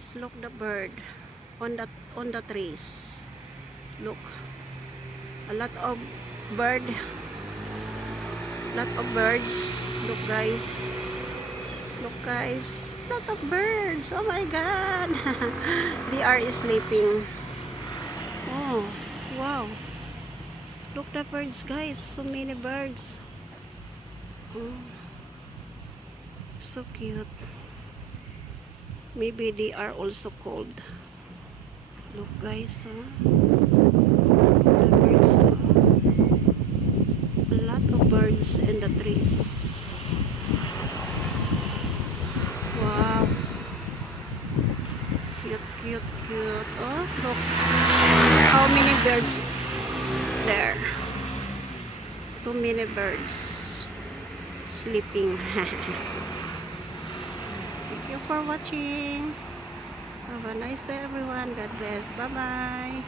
guys, look the bird on the trees. Look, a lot of birds. Look guys, lot of birds. Oh my god. They are sleeping. Oh wow, look the birds guys, so many birds. Oh, so cute. Maybe they are also cold. Look guys, oh. The birds, oh. A lot of birds in the trees. Wow, cute. Oh look, how many birds there. Too many birds sleeping. Thank you for watching. Have a nice day everyone. God bless. Bye bye.